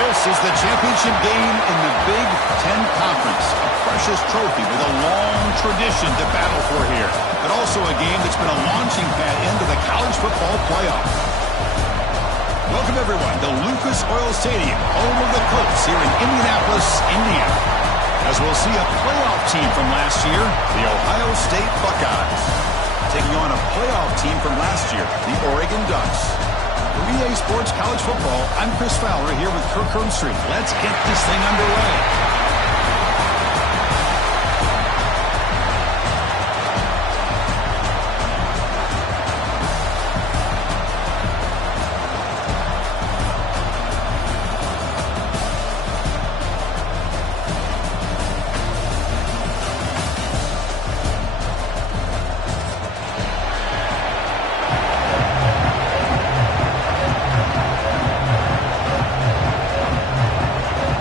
This is the championship game in the Big Ten Conference. A precious trophy with a long tradition to battle for here. But also a game that's been a launching pad into the college football playoff. Welcome, everyone, to Lucas Oil Stadium, home of the Colts here in Indianapolis, Indiana. As we'll see a playoff team from last year, the Ohio State Buckeyes, taking on a playoff team from last year, the Oregon Ducks. For EA Sports College Football, I'm Chris Fowler here with Kirk Herbstreit. Let's get this thing underway.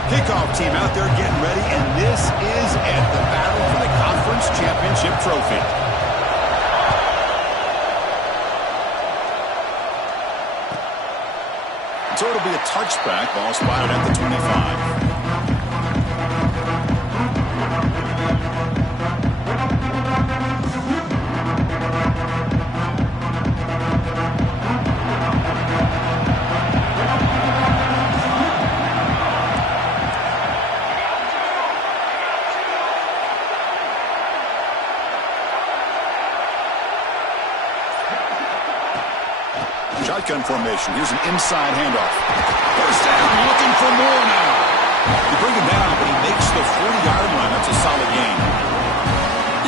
Kickoff team out there getting ready, and this is it, the battle for the conference championship trophy. So it'll be a touchback, ball spotted at the 25. Shotgun formation. Here's an inside handoff. First down, looking for more now. You bring him down, but he makes the 40-yard line. That's a solid gain.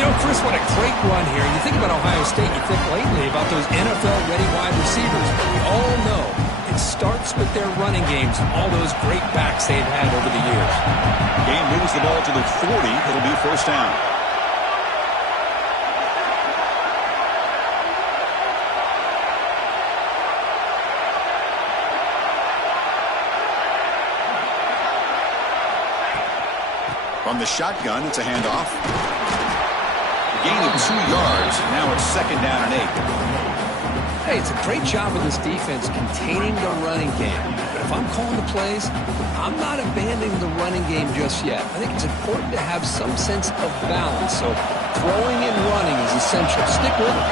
You know, Chris, what a great run here. You think about Ohio State, you think lately about those NFL-ready wide receivers, but we all know it starts with their running games, all those great backs they've had over the years. Game moves the ball to the 40. It'll be first down. From the shotgun, it's a handoff. A gain of 2 yards. Now it's second down and 8. Hey, it's a great job of this defense containing the running game. But if I'm calling the plays, I'm not abandoning the running game just yet. I think it's important to have some sense of balance. So throwing and running is essential. Stick with it.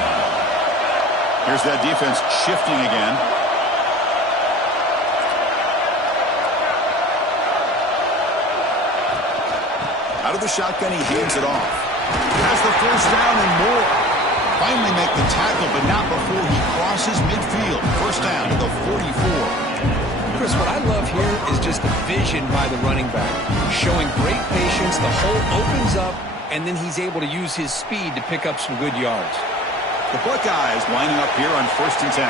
Here's that defense shifting again. Out of the shotgun, he hands it off. Has the first down and more. Finally make the tackle, but not before he crosses midfield. First down to the 44. Chris, what I love here is just the vision by the running back. Showing great patience, the hole opens up, and then he's able to use his speed to pick up some good yards. The Buckeyes lining up here on 1st and 10.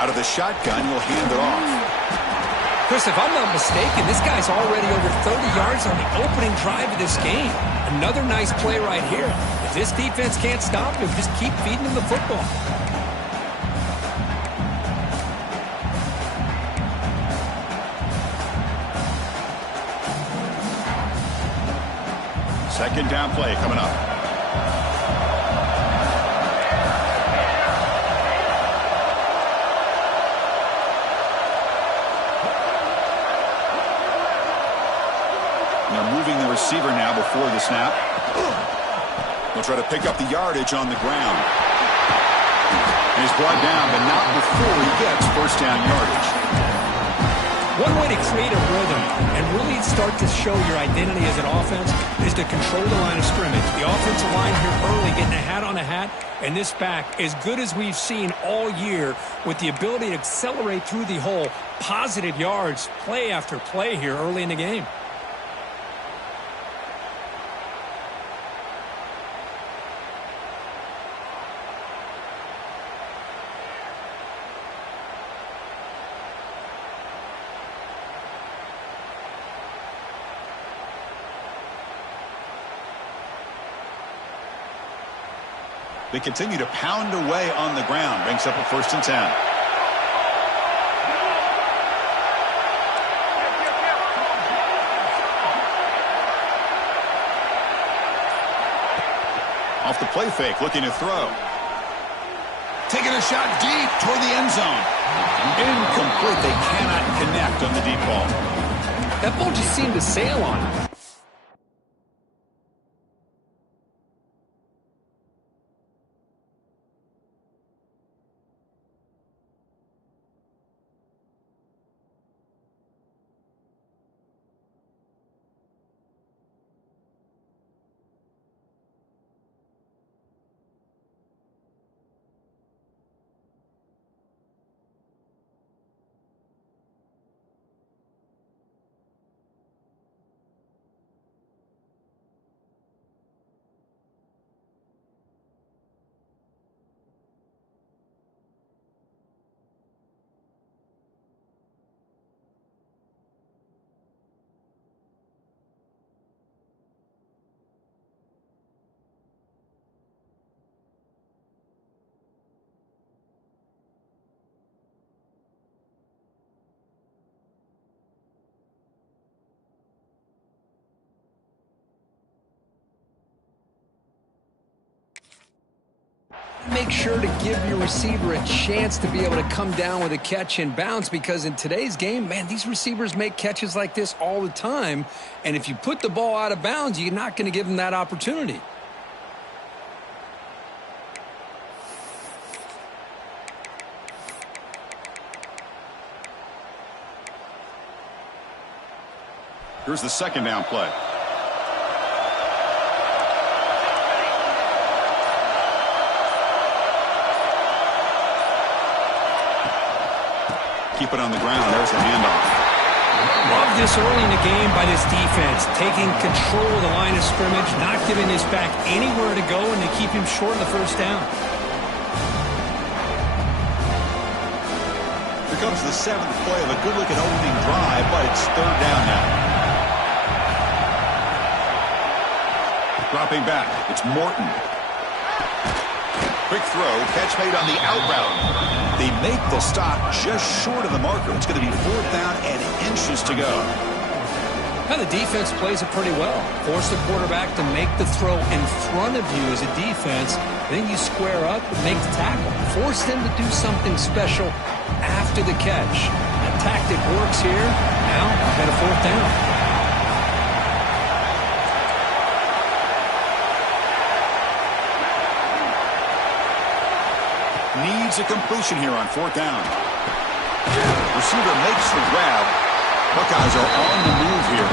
Out of the shotgun, he'll hand it off. Chris, if I'm not mistaken, this guy's already over 30 yards on the opening drive of this game. Another nice play right here. If this defense can't stop him, just keep feeding him the football. Second down play coming up. Receiver now before the snap. He'll try to pick up the yardage on the ground. And he's brought down, but not before he gets first down yardage. One way to create a rhythm and really start to show your identity as an offense is to control the line of scrimmage. The offensive line here early getting a hat on a hat, and this back, as good as we've seen all year, with the ability to accelerate through the hole, positive yards, play after play here early in the game. They continue to pound away on the ground. Brings up a 1st and 10. Off the play fake, looking to throw. Taking a shot deep toward the end zone. Incomplete. They cannot connect on the deep ball. That ball just seemed to sail on him. Make sure to give your receiver a chance to be able to come down with a catch and bounce, because in today's game, man, these receivers make catches like this all the time. And if you put the ball out of bounds, you're not going to give them that opportunity. Here's the second down play. Keep it on the ground. There's the handoff. Love this early in the game by this defense, taking control of the line of scrimmage, not giving this back anywhere to go, and they keep him short of the first down. Here comes the seventh play of a good-looking opening drive, but it's third down now. Dropping back, it's Morton. Quick throw, catch made on the out route. They make the stop just short of the marker. It's going to be fourth down and inches to go. Now the defense plays it pretty well. Force the quarterback to make the throw in front of you as a defense. Then you square up and make the tackle. Force them to do something special after the catch. That tactic works here. Now, got a fourth down. Needs a completion here on fourth down. Receiver makes the grab. Buckeyes are on the move here.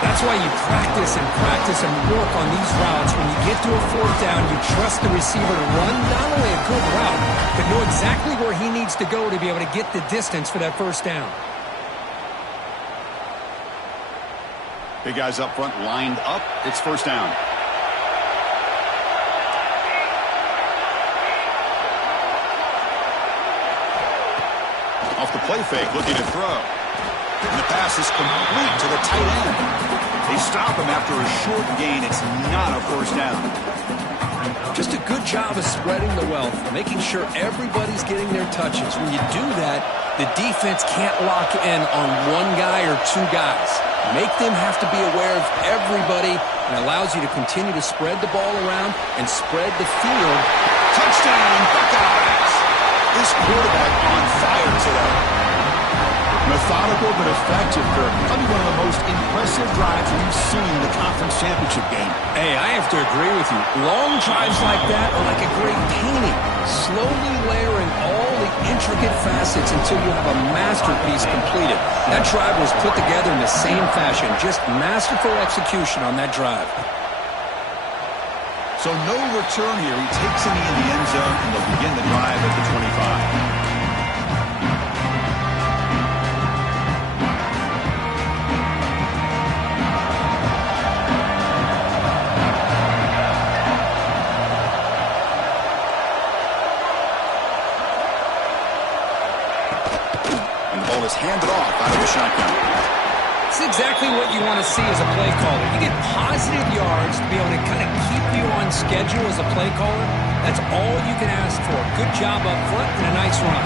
That's why you practice and work on these routes. When you get to a fourth down, you trust the receiver to run not only a good route, but know exactly where he needs to go to be able to get the distance for that first down. Big guys up front lined up. It's first down. Off the play fake, looking to throw. And the pass is complete to the tight end. They stop him after a short gain. It's not a first down. Just a good job of spreading the wealth, making sure everybody's getting their touches. When you do that, the defense can't lock in on one guy or two guys. Make them have to be aware of everybody, and allows you to continue to spread the ball around and spread the field. Touchdown, Buckeyes! This quarterback on fire today. Methodical but effective, Kirk. Probably one of the most impressive drives we've seen in the conference championship game. Hey, I have to agree with you. Long drives like that are like a great painting. Slowly layering all the intricate facets until you have a masterpiece completed. That drive was put together in the same fashion. Just masterful execution on that drive. So no return here. He takes a knee in the end zone, and they'll begin the drive at the 25. And the ball is handed off out of the shotgun. It's exactly what you want to see as a play caller. You get positive yards to be able to kind of keep you on schedule as a play caller. That's all you can ask for. Good job up front and a nice run.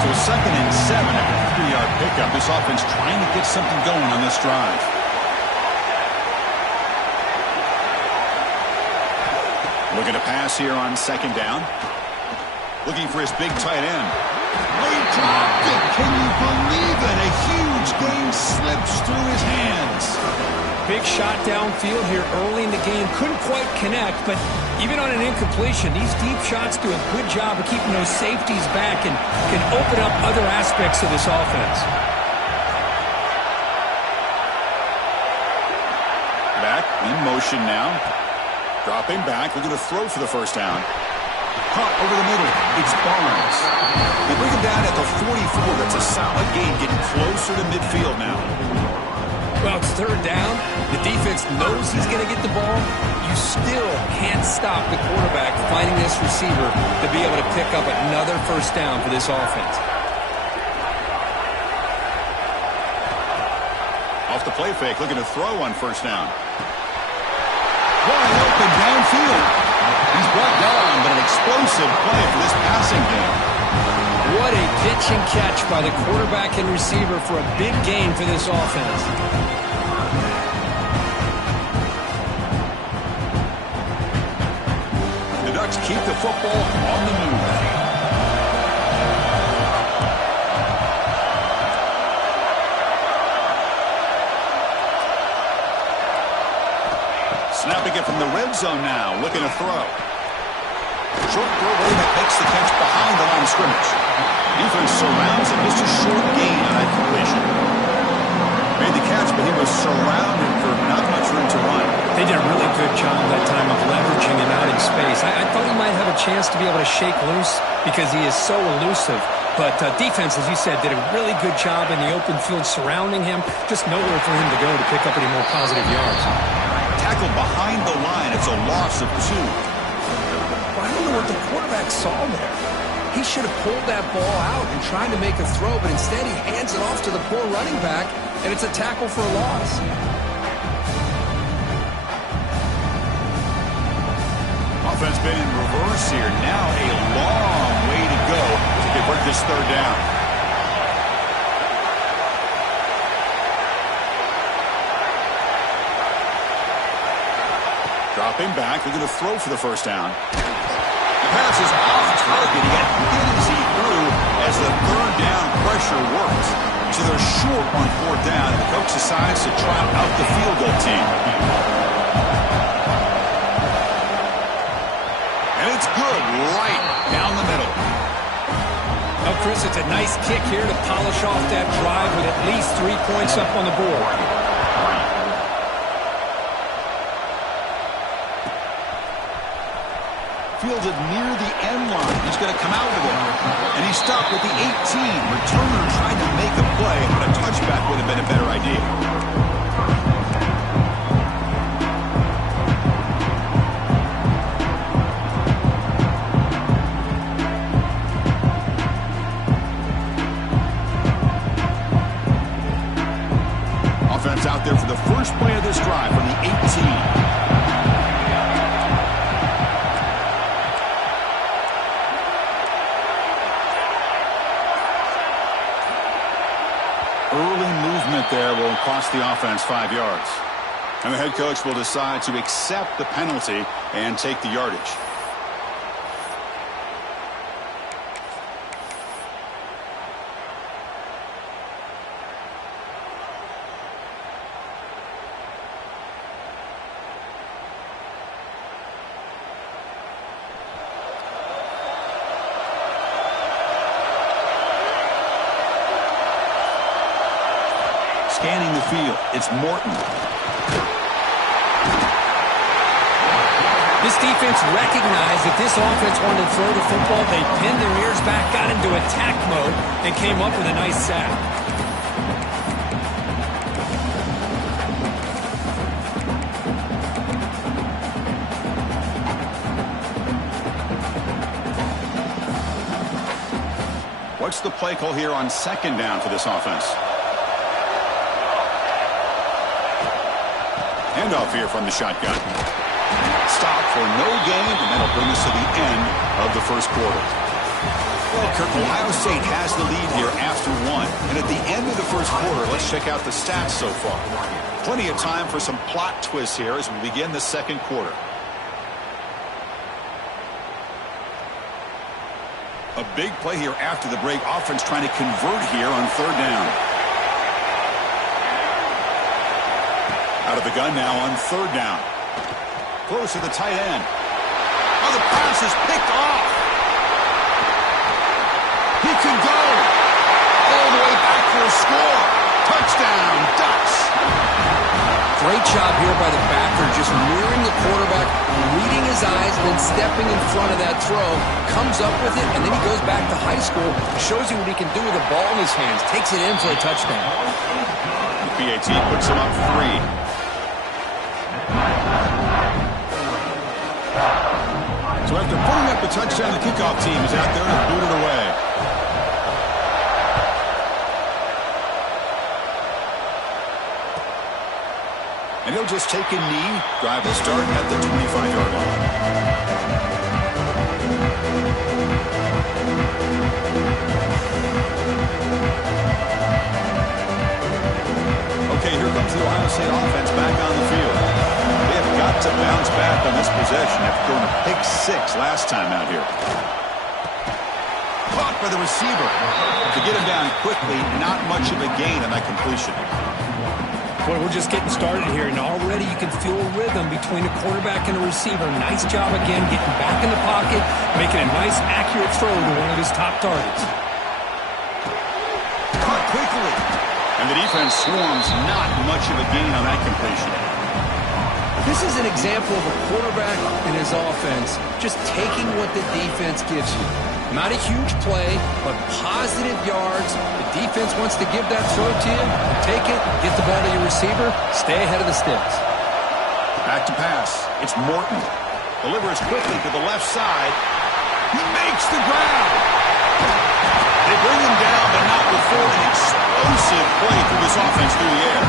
So 2nd and 7 after a 3-yard pickup. This offense trying to get something going on this drive. Looking to pass here on 2nd down. Looking for his big tight end. Oh, he dropped it. Can you believe it? A huge game slips through his hands. Big shot downfield here early in the game. Couldn't quite connect, but even on an incompletion, these deep shots do a good job of keeping those safeties back and can open up other aspects of this offense. Back in motion now. Dropping back. We're going to throw for the first down. Caught over the middle. It's Barnes. They bring him down at the 44. That's a solid gain, getting closer to midfield now. Well, it's third down. The defense knows he's going to get the ball. You still can't stop the quarterback finding this receiver to be able to pick up another first down for this offense. Off the play fake, looking to throw on first down. Wide open downfield. He's brought down, but an explosive play for this passing game. What a pitch and catch by the quarterback and receiver for a big gain for this offense. The Ducks keep the football on the move. Snapping it from the red zone now, looking to throw. Short throw away that makes the catch behind the line of scrimmage. Defense surrounds him, just a short gain on that completion. Made the catch, but he was surrounded for not much room to run. They did a really good job that time of leveraging him out in space. I thought he might have a chance to be able to shake loose because he is so elusive. But defense, as you said, did a really good job in the open field surrounding him. Just nowhere for him to go to pick up any more positive yards. Tackled behind the line. It's a loss of 2. I don't know what the quarterback saw there. He should have pulled that ball out and tried to make a throw, but instead he hands it off to the poor running back, and it's a tackle for a loss. Offense been in reverse here. Now a long way to go to convert this third down. Dropping back. They're going to throw for the first down. The pass is off target. He got easy through as the third down pressure works. So they're short on fourth down, and the coach decides to trot out the field goal team. And it's good right down the middle. Well, Chris, it's a nice kick here to polish off that drive with at least 3 points up on the board. Fielded near the end line. He's going to come out with it. And he stopped with the 18. Returner trying to make a play, but a touchback would have been a better idea. Offense out there for the first play of this drive from the 18. There will cost the offense 5 yards. And the head coach will decide to accept the penalty and take the yardage. Scanning the field, it's Morton. This defense recognized that this offense wanted to throw the football. They pinned their ears back, got into attack mode, and came up with a nice sack. What's the play call here on second down for this offense? Handoff here from the shotgun. Stop for no gain, and that'll bring us to the end of the first quarter. Well, Kirk, Ohio State has the lead here after 1. And at the end of the first quarter, let's check out the stats so far. Plenty of time for some plot twists here as we begin the second quarter. A big play here after the break. Offense trying to convert here on third down. Out of the gun now on third down. Close to the tight end. Oh, the pass is picked off. He can go all the way back for a score. Touchdown, Ducks. Great job here by the backer, just mirroring the quarterback, reading his eyes, and then stepping in front of that throw, comes up with it, and then he goes back to high school, shows you what he can do with the ball in his hands, takes it in for a touchdown. The PAT puts him up 3. So after putting up the touchdown, the kickoff team is out there to boot it away. And he'll just take a knee. Drive will start at the 25-yard line. Okay, here comes the Ohio State offense back on the field. They have got to bounce back on this possession after throwing a pick 6 last time out here. Caught by the receiver. To get him down quickly, not much of a gain on that completion. Boy, we're just getting started here, and already you can feel a rhythm between a quarterback and a receiver. Nice job again, getting back in the pocket, making a nice, accurate throw to one of his top targets. Caught quickly. And the defense swarms, not much of a gain on that completion. This is an example of a quarterback and his offense just taking what the defense gives you. Not a huge play, but positive yards. The defense wants to give that throw to you. Take it, get the ball to your receiver, stay ahead of the sticks. Back to pass. It's Morton. Delivers quickly to the left side. He makes the ground. They bring him down, but not before an explosive play through this offense through the air.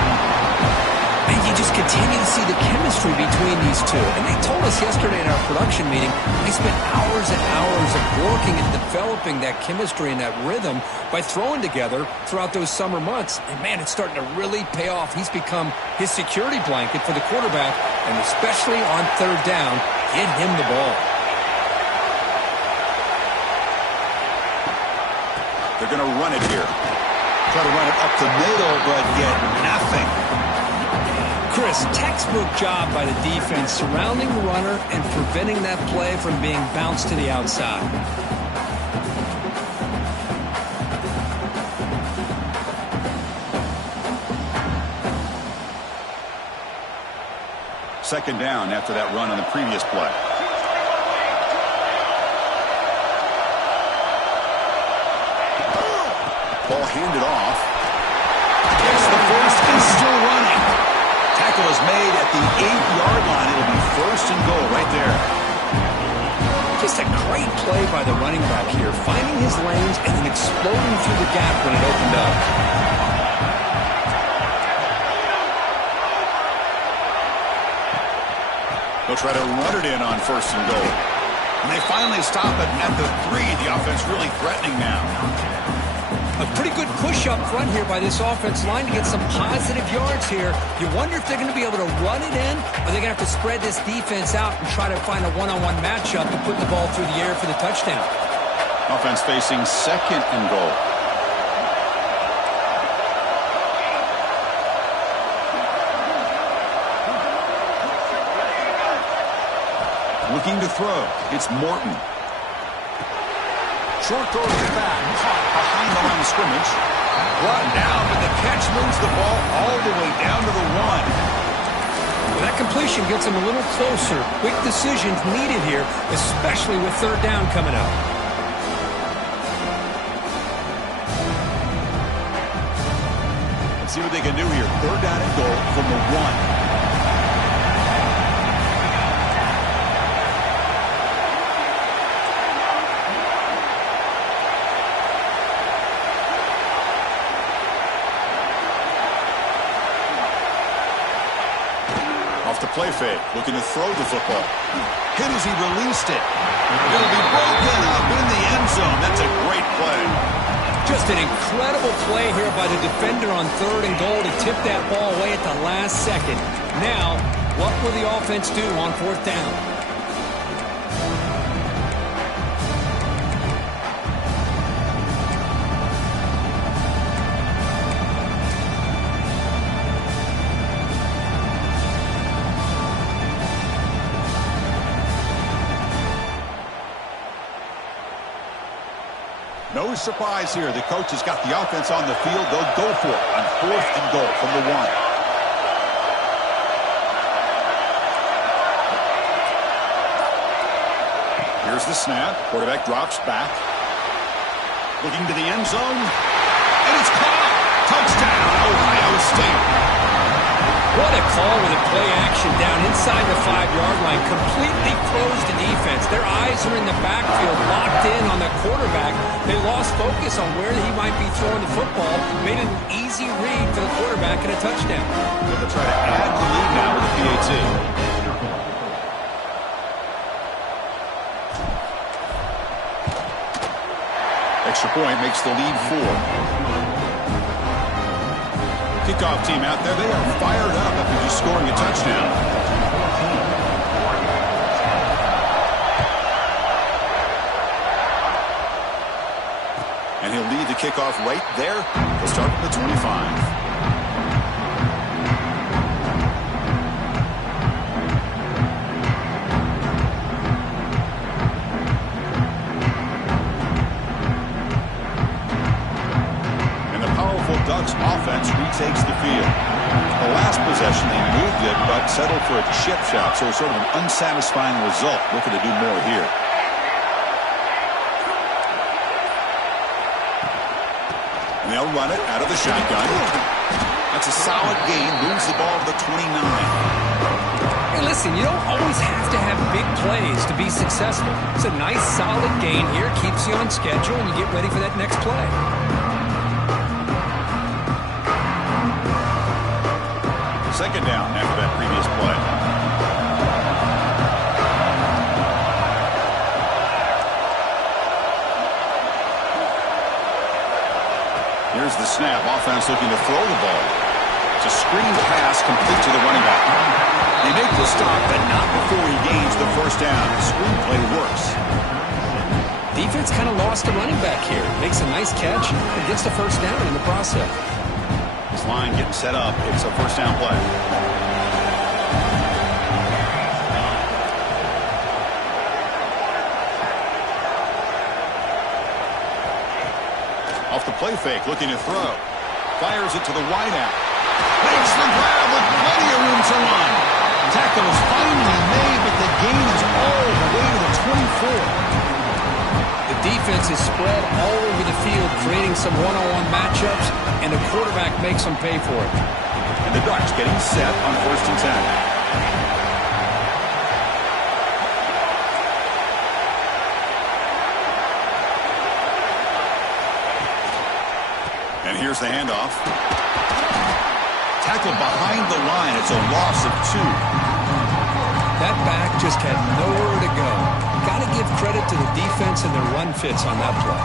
And you just continue to see the chemistry between these two. And they told us yesterday in our production meeting, they spent hours and hours of working and developing that chemistry and that rhythm by throwing together throughout those summer months. And, man, it's starting to really pay off. He's become his security blanket for the quarterback, and especially on third down, get him the ball. They're going to run it here. Try to run it up the middle, but get nothing. Chris, textbook job by the defense surrounding the runner and preventing that play from being bounced to the outside. Second down after that run on the previous play. Ball handed off. Gets the first and still running. Tackle is made at the 8-yard line. It'll be first and goal right there. Just a great play by the running back here, finding his lanes and then exploding through the gap when it opened up. They'll try to run it in on first and goal. And they finally stop it at the 3. The offense really threatening now. A pretty good push up front here by this offense line to get some positive yards here. You wonder if they're going to be able to run it in, or they're going to have to spread this defense out and try to find a one-on-one matchup to put the ball through the air for the touchdown. Offense facing second and goal. Looking to throw. It's Morton. Short throw to the back. Caught behind the line of scrimmage. Brought down, but the catch moves the ball all the way down to the 1. Well, that completion gets him a little closer. Quick decisions needed here, especially with third down coming up. Let's see what they can do here. Third down and goal from the 1. The play fake, looking to throw the football. Hit as he released it. It'll be broken up in the end zone. That's a great play. Just an incredible play here by the defender on third and goal to tip that ball away at the last second. Now, what will the offense do on fourth down? No surprise here. The coach has got the offense on the field. They'll go for it on 4th and goal from the 1. Here's the snap. Quarterback drops back. Looking to the end zone. And it's caught. Touchdown, Ohio State. What a call with a play action down inside the 5-yard line. Completely closed the defense. Their eyes are in the backfield, locked in on the quarterback. They lost focus on where he might be throwing the football. Made an easy read for the quarterback and a touchdown. They'll try to add the lead now with the PAT. Extra point makes the lead 4. Kickoff team out there, they are fired up after just scoring a touchdown. And he'll lead the kickoff right there. He'll start at the 25. Ducks offense retakes the field. The last possession they moved it but settled for a chip shot, so sort of an unsatisfying result. Looking to do more here. And they'll run it out of the shotgun. That's a solid gain. Moves the ball to the 29. Hey, listen, you don't always have to have big plays to be successful. It's a nice solid gain here. Keeps you on schedule and you get ready for that next play. Second down after that previous play. Here's the snap. Offense looking to throw the ball. It's a screen pass complete to the running back. They make the stop, but not before he gains the first down. The screen play works. Defense kind of lost the running back here. Makes a nice catch and gets the first down in the process. This line getting set up. It's a first down play. Off the play fake, looking to throw. Fires it to the wideout. Makes the grab with plenty of room to run. Tackle is finally made, but the gain is all the way to the 24. The defense is spread all over the field, creating some one-on-one matchups, and the quarterback makes them pay for it. And the Ducks getting set on 1st and 10. And here's the handoff. Tackled behind the line. It's a loss of 2. That back just had nowhere to go. Got to give credit to the defense and their run fits on that play.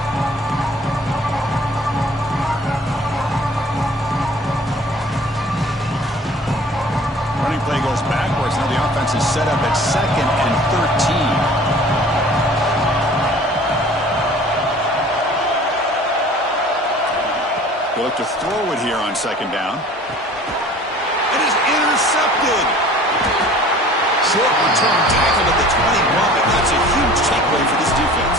Running play goes backwards. Now the offense is set up at 2nd and 13. They'll look to throw it here on 2nd down. It is intercepted. Short return tackle at the 21, but that's a huge takeaway for this defense.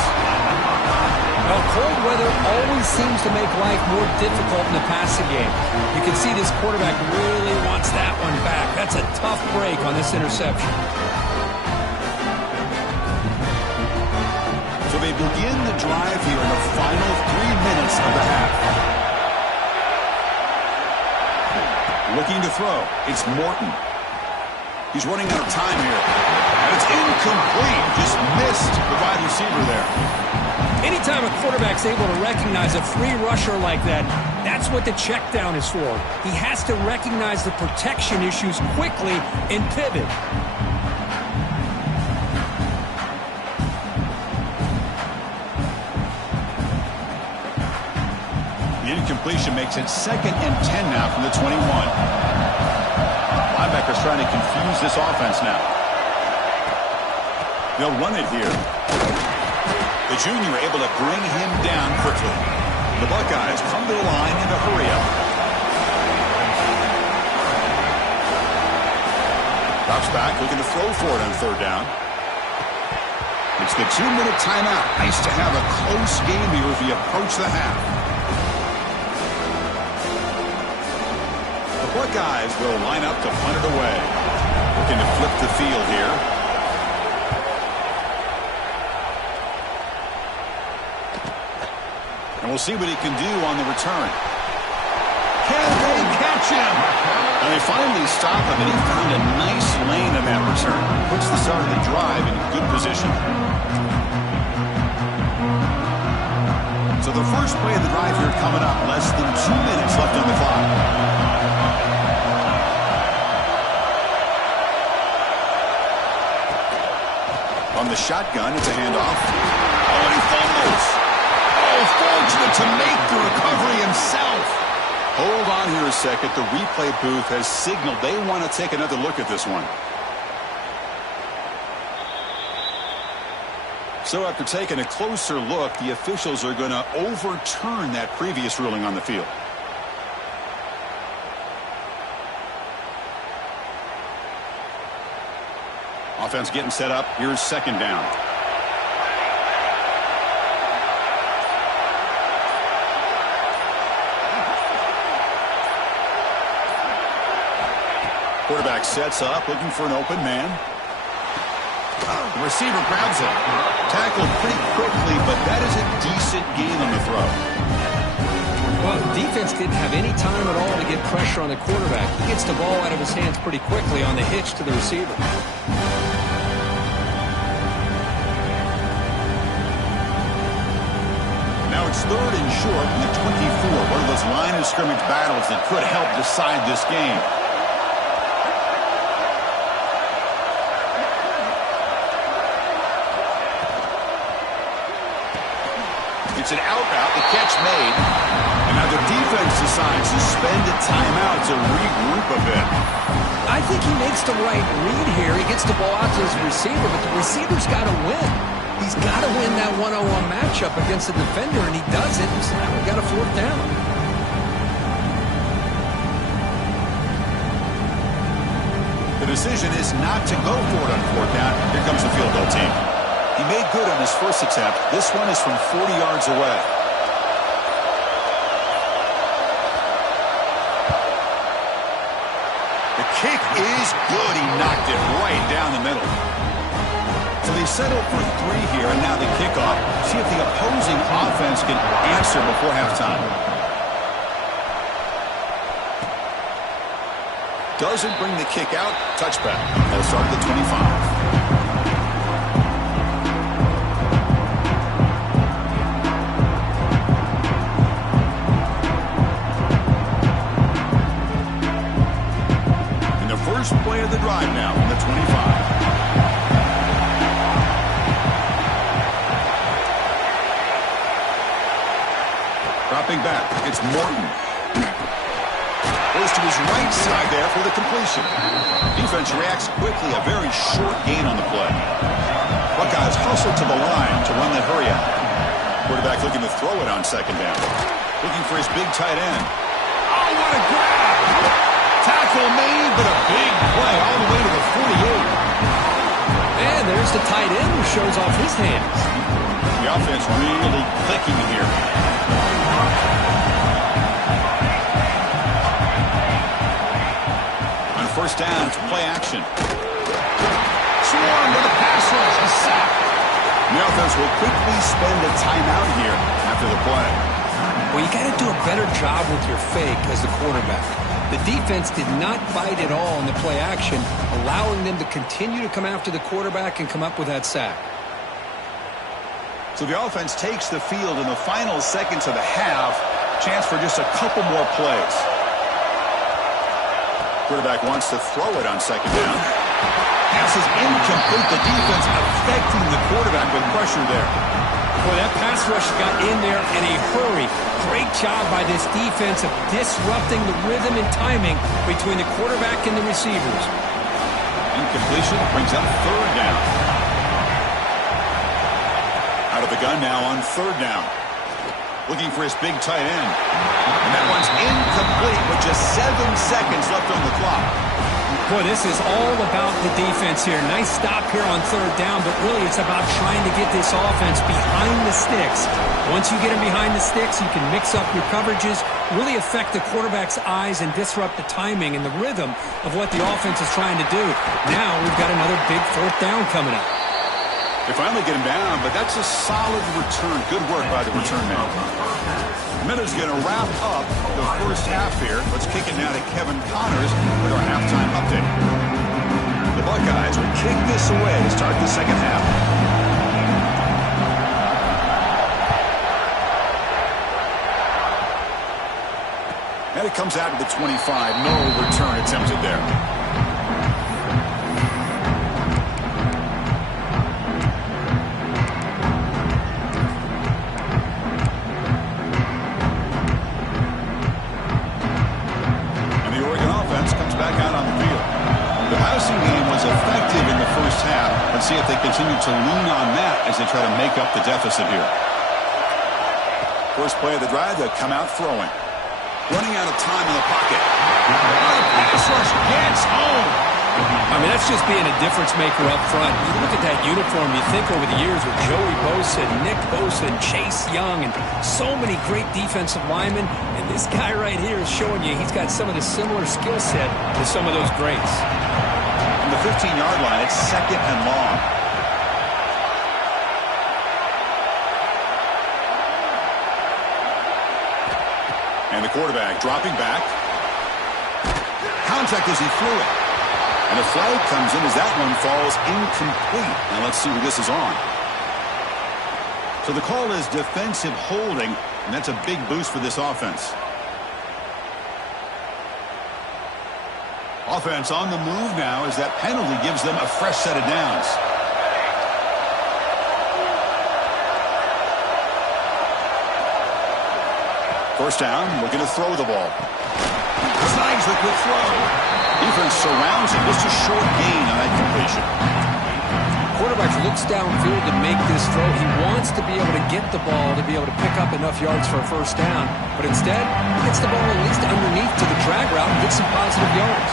Well, cold weather always seems to make life more difficult in the passing game. You can see this quarterback really wants that one back. That's a tough break on this interception. So they begin the drive here in the final 3 minutes of the half. Looking to throw. It's Morton. He's running out of time here. And it's incomplete. Just missed the wide receiver there. Anytime a quarterback's able to recognize a free rusher like that, that's what the check down is for. He has to recognize the protection issues quickly and pivot. The incompletion makes it 2nd and 10 now from the 21. Linebackers trying to confuse this offense now. They'll run it here. The junior able to bring him down quickly. The Buckeyes come to the line in a hurry up. Drops back, looking to throw for it on 3rd down. It's the 2-minute timeout. Nice to have a close game here as we approach the half. The Buckeyes will line up to punt it away. Looking to flip the field here. And we'll see what he can do on the return. Can they catch him? And they finally stop him, and he found a nice lane in that return. Puts the start of the drive in good position. So the first play of the drive here coming up. Less than 2 minutes left on the clock. On the shotgun, it's a handoff. Oh, and he fumbles. Oh, fortunate to make the recovery himself. Hold on here a second. The replay booth has signaled they want to take another look at this one. So after taking a closer look, the officials are going to overturn that previous ruling on the field. Offense getting set up. Here's second down. Quarterback sets up, looking for an open man. The receiver grabs it. Tackled pretty quickly, but that is a decent gain on the throw. Well, the defense didn't have any time at all to get pressure on the quarterback. He gets the ball out of his hands pretty quickly on the hitch to the receiver. Now it's third and short in the 24. One of those line of scrimmage battles that could help decide this game. It's an out route, the catch made. And now the defense decides to spend a timeout to regroup a bit. I think he makes the right read here. He gets the ball out to his receiver, but the receiver's got to win. He's got to win that one-on-one matchup against the defender, and he doesn't. So now we've got a fourth down. The decision is not to go for it on fourth down. Here comes the field goal team. He made good on his first attempt. This one is from 40 yards away. The kick is good. He knocked it right down the middle. So they settle for 3 here, and now the kickoff. See if the opposing offense can answer before halftime. Doesn't bring the kick out. Touchback. They'll start at the 25. First play of the drive now from the 25. Dropping back, it's Morton. Goes to his right side there for the completion. Defense reacts quickly, a very short gain on the play. Buckeyes hustle to the line to run the hurry up. Quarterback looking to throw it on second down. Looking for his big tight end. Oh, what a grab! Tackle made, but a big play all the way to the 48. And there's the tight end who shows off his hands. The offense really clicking here. On first down, it's play action. Swarm with a pass rush, a sack. The offense will quickly spend a timeout here after the play. Well, you got to do a better job with your fake as the quarterback. The defense did not bite at all in the play action, allowing them to continue to come after the quarterback and come up with that sack. So the offense takes the field in the final seconds of the half. Chance for just a couple more plays. Quarterback wants to throw it on second down. Pass is incomplete. The defense affecting the quarterback with pressure there. Boy, that pass rush got in there in a hurry. Great job by this defense of disrupting the rhythm and timing between the quarterback and the receivers. Incompletion brings up third down. Out of the gun now on third down. Looking for his big tight end. And that one's incomplete with just 7 seconds left on the clock. Boy, this is all about the defense here. Nice stop here on third down, but really it's about trying to get this offense behind the sticks. Once you get them behind the sticks, you can mix up your coverages, really affect the quarterback's eyes and disrupt the timing and the rhythm of what the offense is trying to do. Now we've got another big fourth down coming up. They finally get him down, but that's a solid return. Good work by the return man. Miller's going to wrap up the first half here. Let's kick it now to Kevin Connors with our halftime update. The Buckeyes will kick this away to start the second half. And it comes out to the 25. No return attempted there. See if they continue to lean on that as they try to make up the deficit here. First play of the drive, they'll come out throwing. Running out of time in the pocket. The pass rush gets home. I mean, that's just being a difference maker up front. You look at that uniform, you think over the years with Joey Bosa, Nick Bosa, and Chase Young, and so many great defensive linemen. And this guy right here is showing you he's got some of the similar skill set to some of those greats. The 15-yard line, it's second and long. And the quarterback dropping back. Contact as he threw it. And a flag comes in as that one falls incomplete. Now let's see who this is on. So the call is defensive holding, and that's a big boost for this offense. Offense on the move now as that penalty gives them a fresh set of downs. First down, looking to throw the ball. Snags the quick throw. Defense surrounds him. Just a short gain on that completion. Quarterback looks downfield to make this throw. He wants to be able to get the ball to be able to pick up enough yards for a first down. But instead, he gets the ball at least underneath to the drag route and gets some positive yards.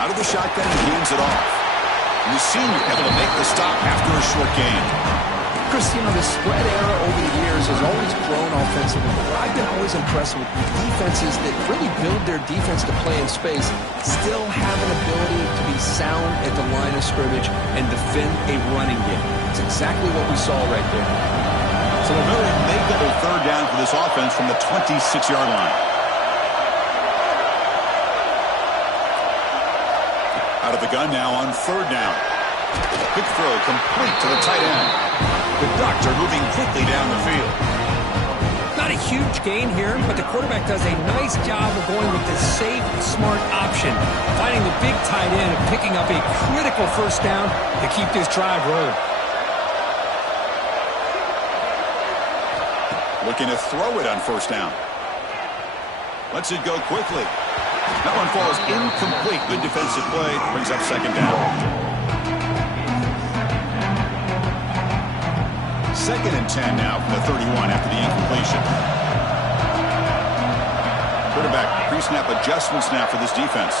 Out of the shotgun, he hands it off. And the senior able to make the stop after a short gain. Chris, you know, the spread era over the years has always grown offensively. But I've been always impressed with defenses that really build their defense to play in space, still have an ability to be sound at the line of scrimmage and defend a running game. It's exactly what we saw right there. So a very makeable third down for this offense from the 26-yard line. Out of the gun now on third down. Quick throw complete to the tight end. The doctor moving quickly down the field. Not a huge gain here, but the quarterback does a nice job of going with the safe, smart option, finding the big tight end and picking up a critical first down to keep this drive rolling. Looking to throw it on first down. Lets it go quickly. That one falls incomplete. Good defensive play. Brings up second down. Second and 10 now from the 31 after the incompletion. Quarterback pre-snap adjustments now for this defense.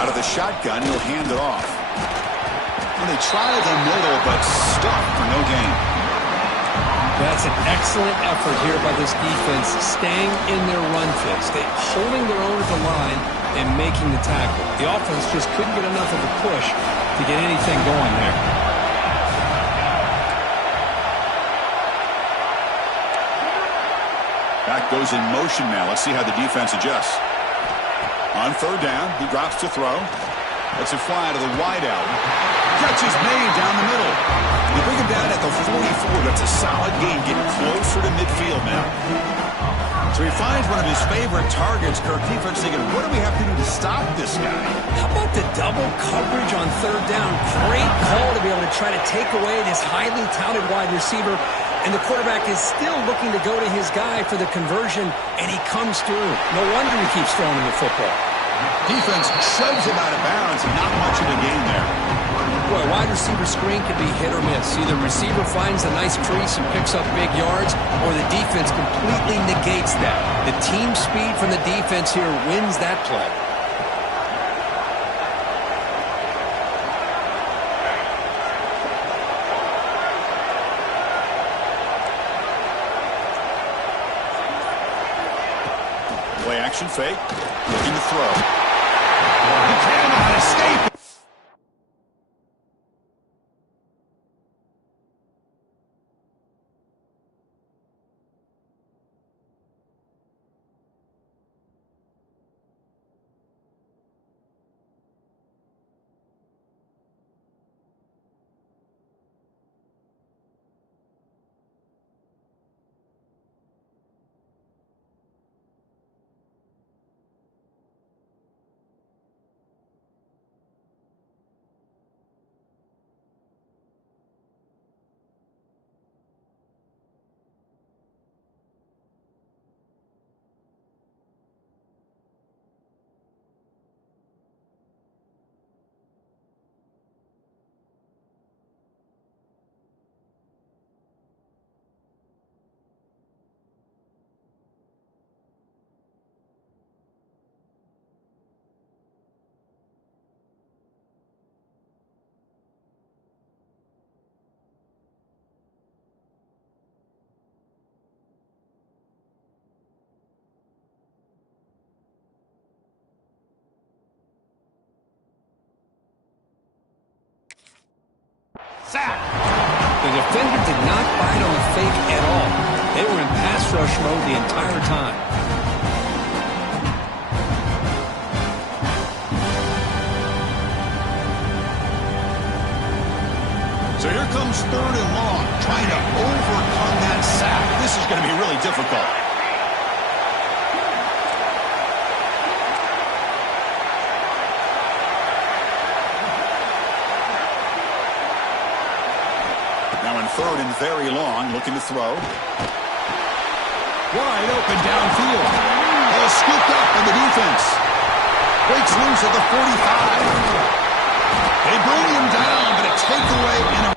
Out of the shotgun, he'll hand it off. And they try the middle, but stuck for no gain. That's an excellent effort here by this defense, staying in their run fix. They're holding their own at the line and making the tackle. The offense just couldn't get enough of a push to get anything going there. Back goes in motion now. Let's see how the defense adjusts. On third down, he drops to throw. Lets it fly to the wideout. Catch is made down the middle. They bring him down at the 44. That's a solid gain, getting closer to midfield now. So he finds one of his favorite targets. Kirk, defense thinking, what do we have to do to stop this guy? How about the double coverage on third down? Great call to be able to try to take away this highly touted wide receiver. And the quarterback is still looking to go to his guy for the conversion, and he comes through. No wonder he keeps throwing him the football. Defense shoves him out of bounds, and not much of a gain there. Boy, a wide receiver screen can be hit or miss. Either receiver finds a nice crease and picks up big yards, or the defense completely negates that. The team speed from the defense here wins that play. Play action fake. Looking to throw. He cannot escape. Sack. The defender did not bite on the fake at all. They were in pass rush mode the entire time. So here comes 3rd and long, trying to overcome that sack. This is going to be really difficult. Now in 3rd and very long, looking to throw. Wide open downfield. All scooped up in the defense. Breaks loose at the 45. They bring him down, but a takeaway and a...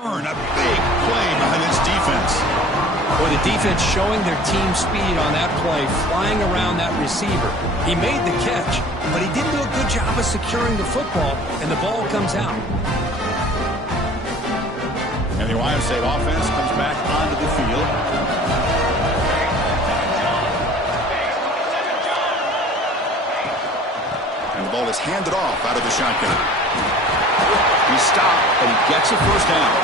Earn a big play behind this defense. Boy, the defense showing their team speed on that play, flying around that receiver. He made the catch, but he didn't do a good job of securing the football, and the ball comes out. And the Ohio State offense comes back onto the field. And the ball is handed off out of the shotgun. He stopped, but he gets a first down.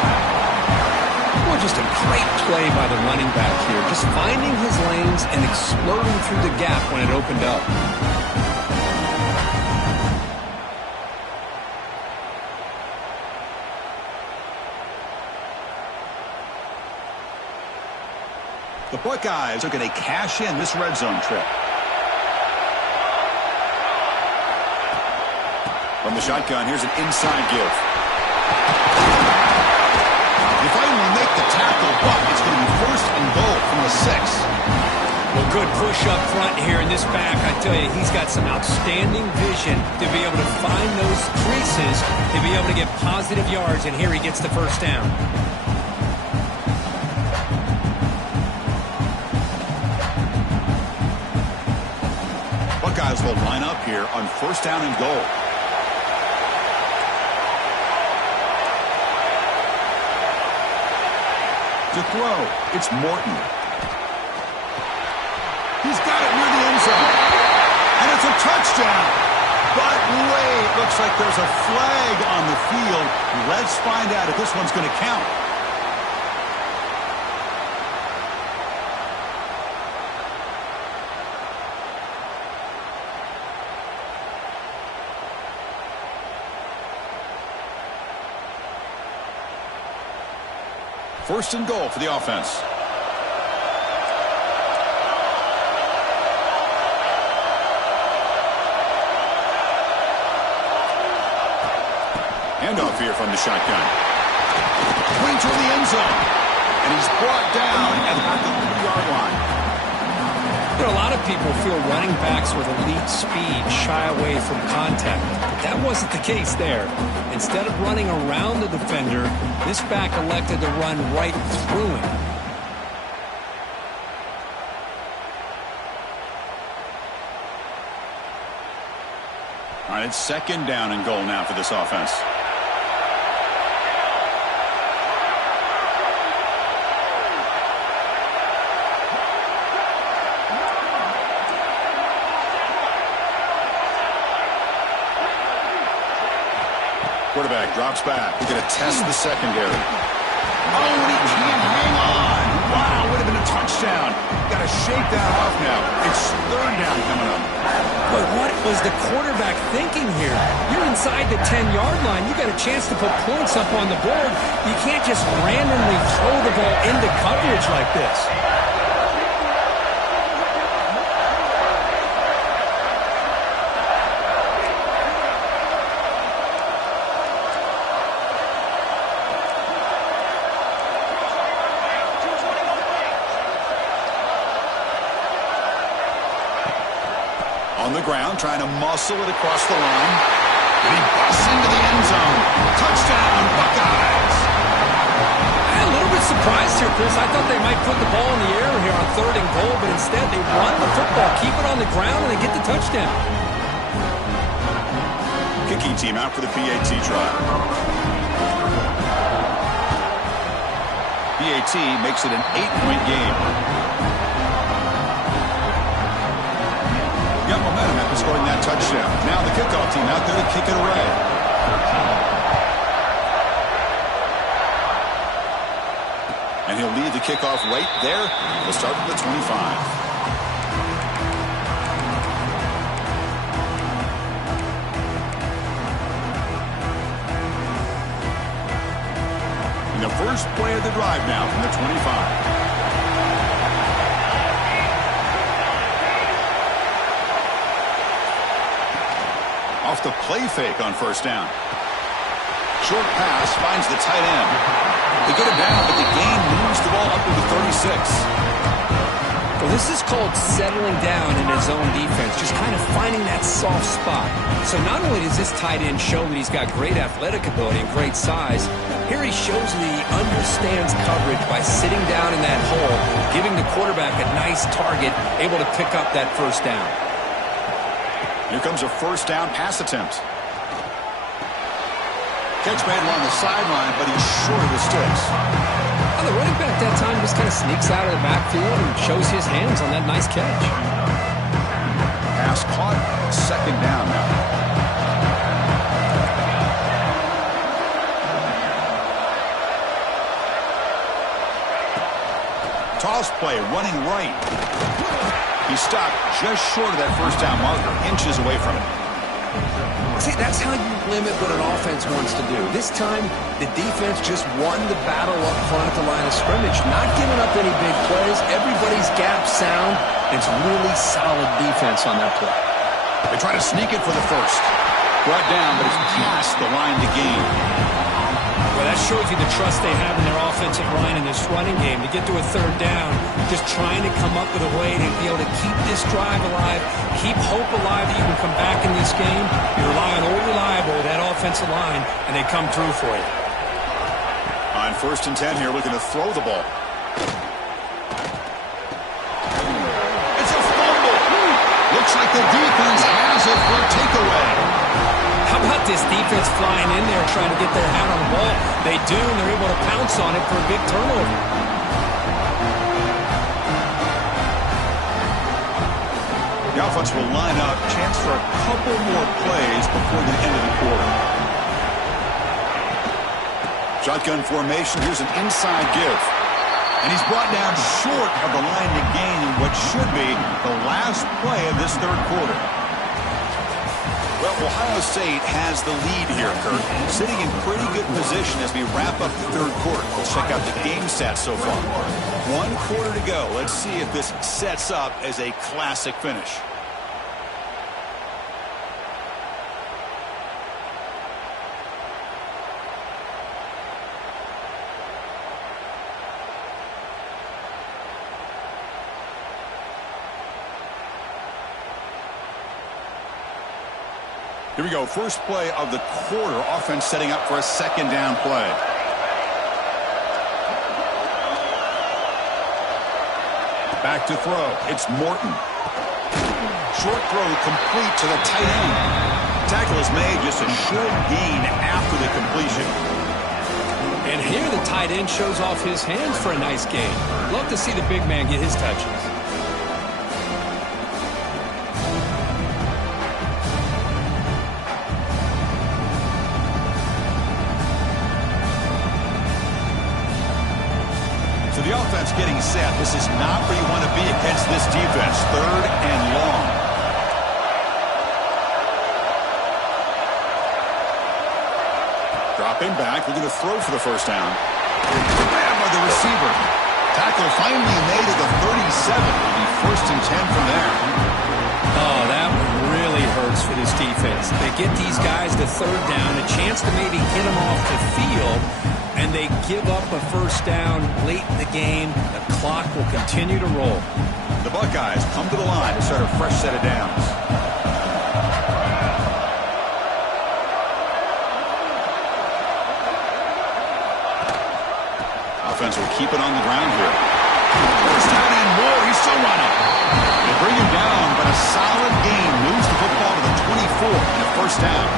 Well, just a great play by the running back here. Just finding his lanes and exploding through the gap when it opened up. The Buckeyes are going to cash in this red zone trip. From the shotgun, here's an inside give. They finally make the tackle, but it's going to be first and goal from the 6. Well, good push up front here in this back. I tell you, he's got some outstanding vision to be able to find those creases, to be able to get positive yards, and here he gets the first down. Buckeyes will line up here on first down and goal. To throw, it's Morton. He's got it near the end zone. And it's a touchdown. But wait, looks like there's a flag on the field. Let's find out if this one's going to count. First and goal for the offense. Handoff here from the shotgun. Going toward the end zone. And he's brought down at about the 3-yard line. You know, a lot of people feel running backs with elite speed shy away from contact. But that wasn't the case there. Instead of running around the defender, this back elected to run right through him. All right, it's second down and goal now for this offense. Quarterback drops back. He's going to test the secondary. Oh, and he can't hang on. Wow, would have been a touchdown. Got to shake that off now. It's third down coming up. But what was the quarterback thinking here? You're inside the 10-yard line. You got a chance to put points up on the board. You can't just randomly throw the ball into coverage like this. On the ground, trying to muscle it across the line. And he busts into the end zone. Touchdown, Buckeyes! I'm a little bit surprised here, Chris. I thought they might put the ball in the air here on third and goal, but instead they run the football, keep it on the ground, and they get the touchdown. Kicking team out for the PAT trial. PAT makes it an 8-point game. Got momentum after scoring that touchdown. Now the kickoff team out there to kick it away. And he'll lead the kickoff right there. We'll start from the 25. And the first play of the drive now from the 25. Off the play fake on first down. Short pass finds the tight end. They get him down, but the gain moves the ball up to the 36. Well, this is called settling down in his own defense, just kind of finding that soft spot. So not only does this tight end show that he's got great athletic ability and great size, here he shows that he understands coverage by sitting down in that hole, giving the quarterback a nice target, able to pick up that first down. Here comes a first down pass attempt. Catch made along the sideline, but he's short of the sticks. The running back that time just kind of sneaks out of the backfield and shows his hands on that nice catch. Pass caught, second down now. Toss play, running right. He stopped just short of that first down marker, inches away from it. See, that's how you limit what an offense wants to do. This time, the defense just won the battle up front at the line of scrimmage, not giving up any big plays. Everybody's gap sound. It's really solid defense on that play. They try to sneak it for the first. Brought down, but it's past the line to gain. Well, that shows you the trust they have in their offensive line in this running game. To get to a third down, just trying to come up with a way to be able to keep this drive alive, keep hope alive that you can come back in this game. You rely on old reliable, that offensive line, and they come through for you. On 1st and 10 here, looking to throw the ball. It's a fumble. Looks like the defense has it for a takeaway. How about this defense flying in there trying to get their hat on the ball? They do, and they're able to pounce on it for a big turnover. The offense will line up, chance for a couple more plays before the end of the quarter. Shotgun formation, here's an inside give. And he's brought down short of the line to gain in what should be the last play of this third quarter. Well, Ohio State has the lead here, Kurt, sitting in pretty good position as we wrap up the third quarter. Let's check out the game stats so far. 1 quarter to go. Let's see if this sets up as a classic finish. Here we go. First play of the quarter. Offense setting up for a second down play. Back to throw. It's Morton. Short throw complete to the tight end. Tackle is made, just a short gain after the completion. And here the tight end shows off his hands for a nice gain. Love to see the big man get his touches. The offense getting set. This is not where you want to be against this defense. 3rd and long. Dropping back. We're going to throw for the first down. Grabbed by the receiver. Tackle finally made at the 37. It'll be 1st and 10 from there. Oh, that one really hurts for this defense. They get these guys to third down, a chance to maybe get them off the field, and they give up a first down late in the game. The clock will continue to roll. The Buckeyes come to the line to start a fresh set of downs. Offense will keep it on the ground here. First down and more. He's still running. They bring him down, but a solid gain moves the football to the 24 and a first down.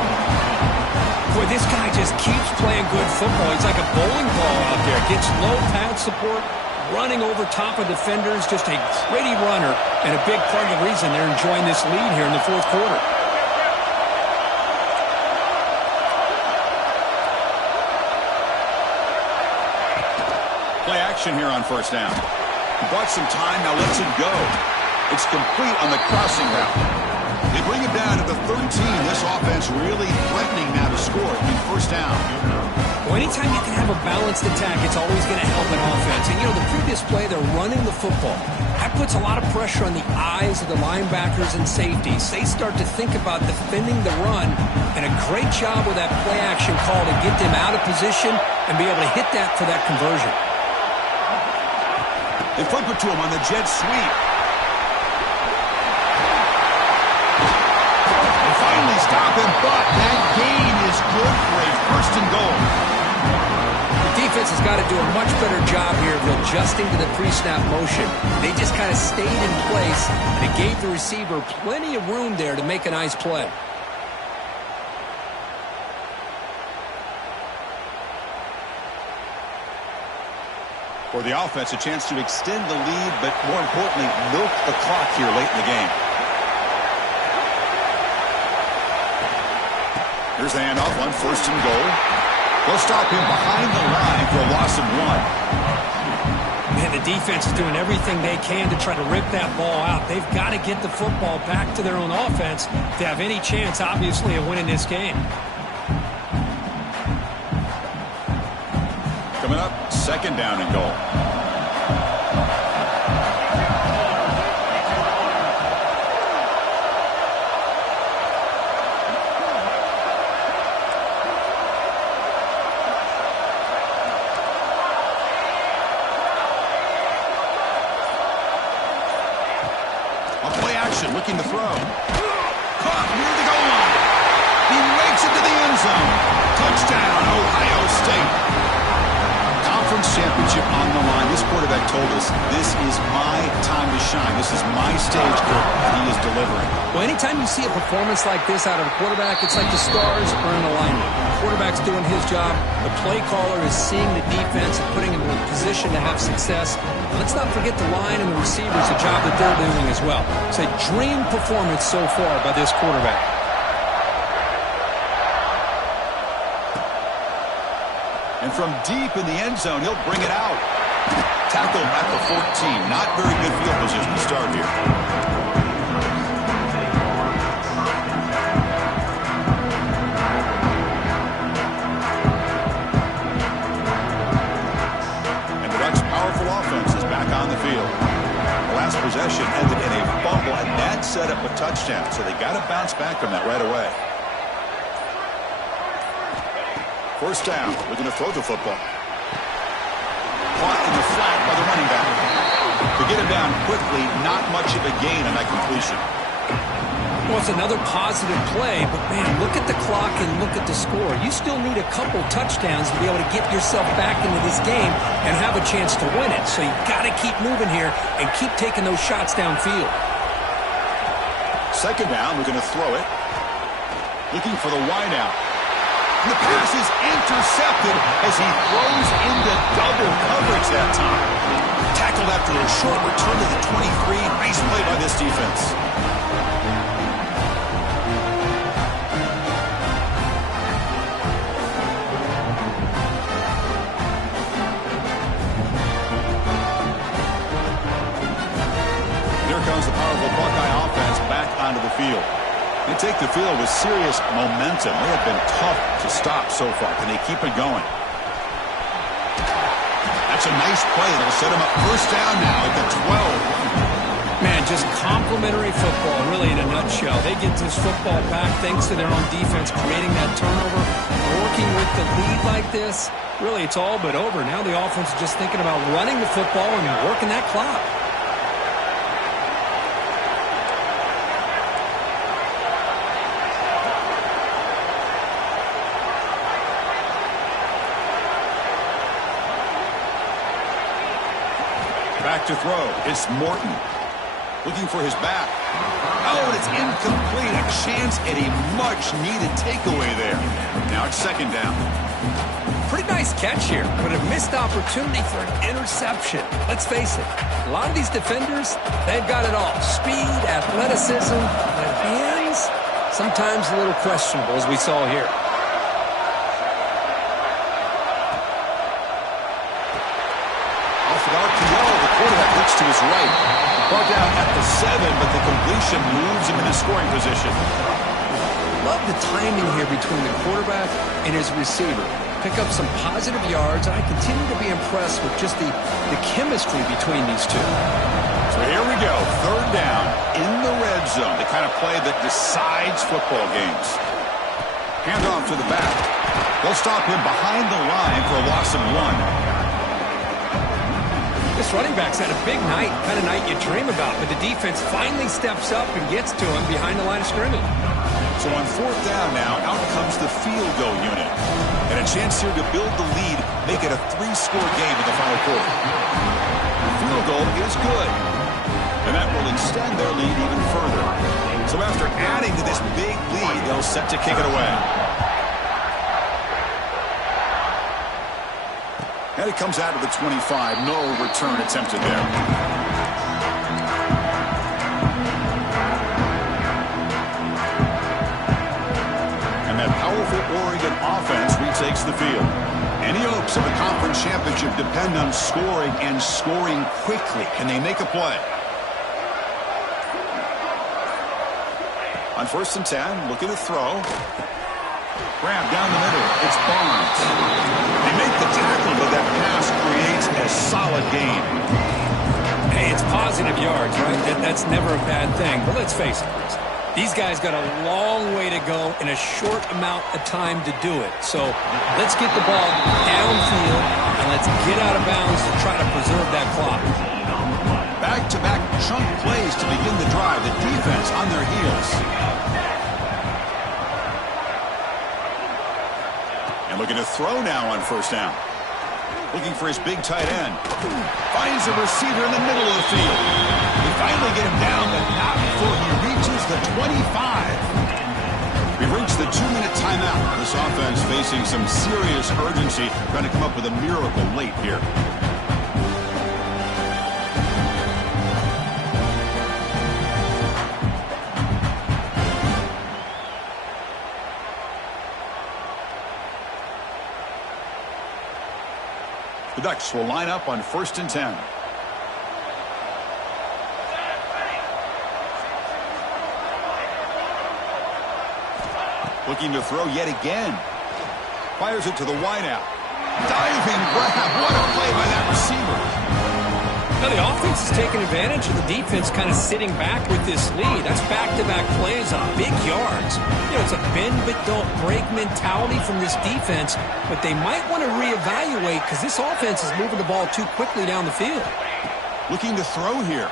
Boy, this guy just keeps playing good football. He's like a bowling ball out there. Gets low pad support, running over top of defenders. Just a gritty runner, and a big part of the reason they're enjoying this lead here in the fourth quarter. Play action here on first down. He bought some time, now lets it go. It's complete on the crossing route. They bring it down to the 13. This offense really threatening now to score. I mean, first down. Well, anytime you can have a balanced attack, it's always going to help an offense. And, you know, the previous play, they're running the football. That puts a lot of pressure on the eyes of the linebackers and safeties. They start to think about defending the run, and a great job with that play action call to get them out of position and be able to hit that for that conversion. They flip it to him on the jet sweep. and goal. The defense has got to do a much better job here of adjusting to the pre-snap motion. They just kind of stayed in place, and it gave the receiver plenty of room there to make a nice play. For the offense, a chance to extend the lead, but more importantly, milk the clock here late in the game. Here's the handoff on 1st and goal. They'll stop him behind the line for a loss of 1. Man, the defense is doing everything they can to try to rip that ball out. They've got to get the football back to their own offense to have any chance, obviously, of winning this game. Coming up, 2nd down and goal. Looking to throw. Caught near the goal line. He makes it to the end zone. Touchdown, Ohio State. Conference championship on the line. This quarterback told us, this is my time to shine. This is my stage, Kirk, and he is delivering. Well, anytime you see a performance like this out of a quarterback, it's like the stars are in alignment. The quarterback's doing his job. The play caller is seeing the defense and putting him in a position to have success. Let's not forget the line and the receivers, the job that they're doing as well. It's a dream performance so far by this quarterback. And from deep in the end zone, he'll bring it out. Tackle at the 14. Not very good field position to start here. And the Ducks' powerful offense is back on the field. The last possession ended in a fumble, and that set up a touchdown. So they got to bounce back from that right away. 1st down. We're going to throw the football. Caught in the flat by the running back. To get him down quickly, not much of a gain on that completion. Well, it's another positive play, but, man, look at the clock and look at the score. You still need a couple touchdowns to be able to get yourself back into this game and have a chance to win it. So you've got to keep moving here and keep taking those shots downfield. 2nd down. We're going to throw it. Looking for the wideout. And the pass is intercepted as he throws into double coverage that time. Tackled after a short return to the 23. Nice play by this defense. Here comes the powerful Buckeye offense back onto the field. They take the field with serious momentum. They have been tough to stop so far. Can they keep it going? That's a nice play. That'll set them up 1st down now at the 12. Man, just complimentary football, really, in a nutshell. They get this football back thanks to their own defense, creating that turnover, working with the lead like this. Really, it's all but over. Now the offense is just thinking about running the football and working that clock. Back to throw. It's Morton. Looking for his back. Oh, and it's incomplete. A chance at a much-needed takeaway there. Now it's 2nd down. Pretty nice catch here, but a missed opportunity for an interception. Let's face it, a lot of these defenders, they've got it all. Speed, athleticism, but hands, sometimes a little questionable, as we saw here. Off the RPO, the quarterback looks to his right. Ball down at the 7, but the completion moves him into scoring position. Love the timing here between the quarterback and his receiver. Pick up some positive yards, and I continue to be impressed with just the chemistry between these two. So here we go, 3rd down in the red zone, the kind of play that decides football games. Hand off to the back. They'll stop him behind the line for a loss of 1. This running back's had a big night, kind of night you dream about, but the defense finally steps up and gets to him behind the line of scrimmage. So on fourth down now, out comes the field goal unit. And a chance here to build the lead, make it a 3-score game in the final quarter. The field goal is good. And that will extend their lead even further. So after adding to this big lead, they'll set to kick it away. And it comes out of the 25. No return attempted there. And that powerful Oregon offense retakes the field. Any hopes of a conference championship depend on scoring and scoring quickly. Can they make a play? On 1st and 10, looking to throw. Grab down the middle. It's Barnes. They make the tackle, but that pass creates a solid gain. Hey, it's positive yards, right? That's never a bad thing. But let's face it, Chris. These guys got a long way to go in a short amount of time to do it. So let's get the ball downfield, and let's get out of bounds to try to preserve that clock. Back-to-back chunk plays to begin the drive. The defense on their heels. And looking to throw now on 1st down. Looking for his big tight end. Finds a receiver in the middle of the field. They finally get him down, but not before he reaches the 25. We've reached the 2-minute timeout. This offense facing some serious urgency, trying to come up with a miracle late here. The Ducks will line up on 1st and 10. Looking to throw yet again. Fires it to the wideout. Diving grab. What a play by that receiver. Now the offense is taking advantage of the defense kind of sitting back with this lead. That's back-to-back plays on big yards. You know, it's a bend-but-don't-break mentality from this defense, but they might want to reevaluate because this offense is moving the ball too quickly down the field. Looking to throw here.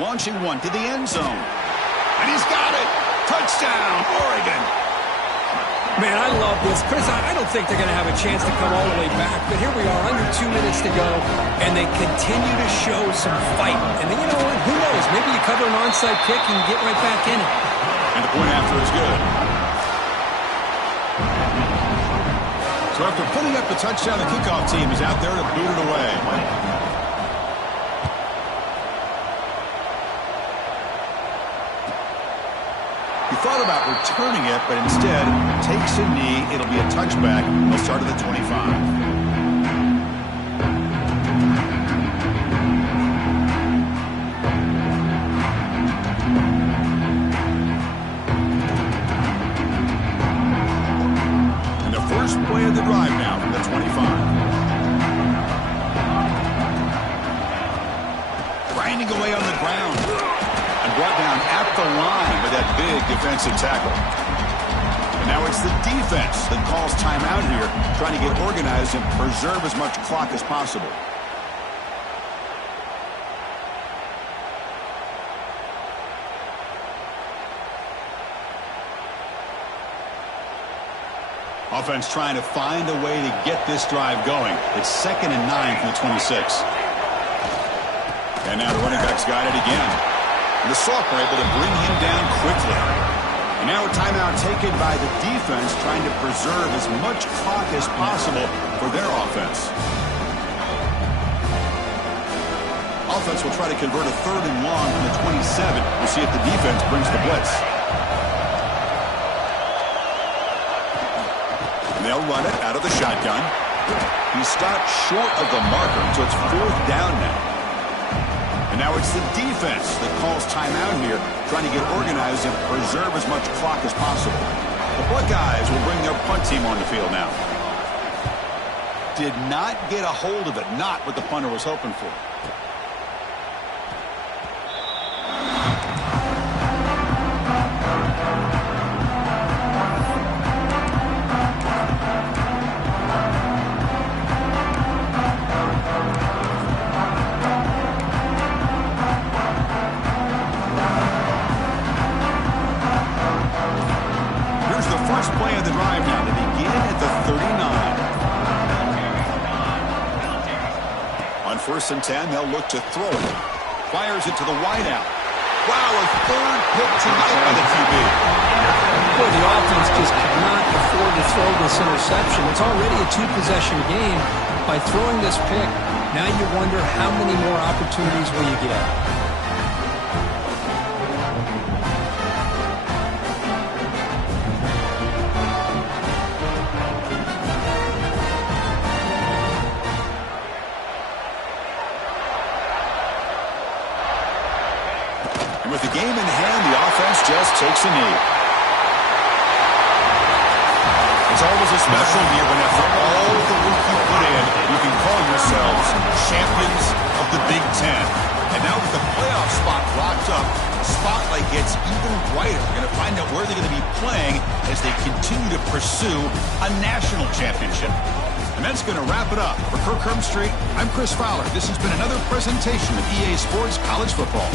Launching one to the end zone. And he's got it. Touchdown, Oregon. Man, I love this. Chris, I don't think they're going to have a chance to come all the way back, but here we are, under 2 minutes to go, and they continue to show some fight. And then, you know what? Who knows? Maybe you cover an onside kick and get right back in it. And the point after is good. So after putting up the touchdown, the kickoff team is out there to boot it away. He thought about returning it, but instead takes a knee. It'll be a touchback. He'll start at the 25. Play of the drive now from the 25. Grinding away on the ground and brought down at the line with that big defensive tackle. And now it's the defense that calls timeout here, trying to get organized and preserve as much clock as possible. Offense trying to find a way to get this drive going. It's 2nd and 9 from the 26. And now the running back's got it again. And the Sauk are able to bring him down quickly. And now a timeout taken by the defense, trying to preserve as much clock as possible for their offense. Offense will try to convert a 3rd and long from the 27. We'll see if the defense brings the blitz. They'll run it out of the shotgun. He stopped short of the marker, so it's 4th down now. And now it's the defense that calls timeout here, trying to get organized and preserve as much clock as possible. The Buckeyes will bring their punt team on the field now. Did not get a hold of it, not what the punter was hoping for. first play of the drive now to begin at the 39. On 1st and 10, they'll look to throw it. Fires it to the wideout. Wow, a third pick tonight by the QB. Boy, the offense just cannot afford to throw this interception. It's already a two-possession game. By throwing this pick, now you wonder how many more opportunities will you get. And with the game in hand, the offense just takes a knee. It's always a special year when after all the work you put in, you can call yourselves champions of the Big Ten. And now with the playoff spot locked up, the spotlight gets even brighter. We're going to find out where they're going to be playing as they continue to pursue a national championship. And that's going to wrap it up. For Kirk Herbstreit, I'm Chris Fowler. This has been another presentation of EA Sports College Football.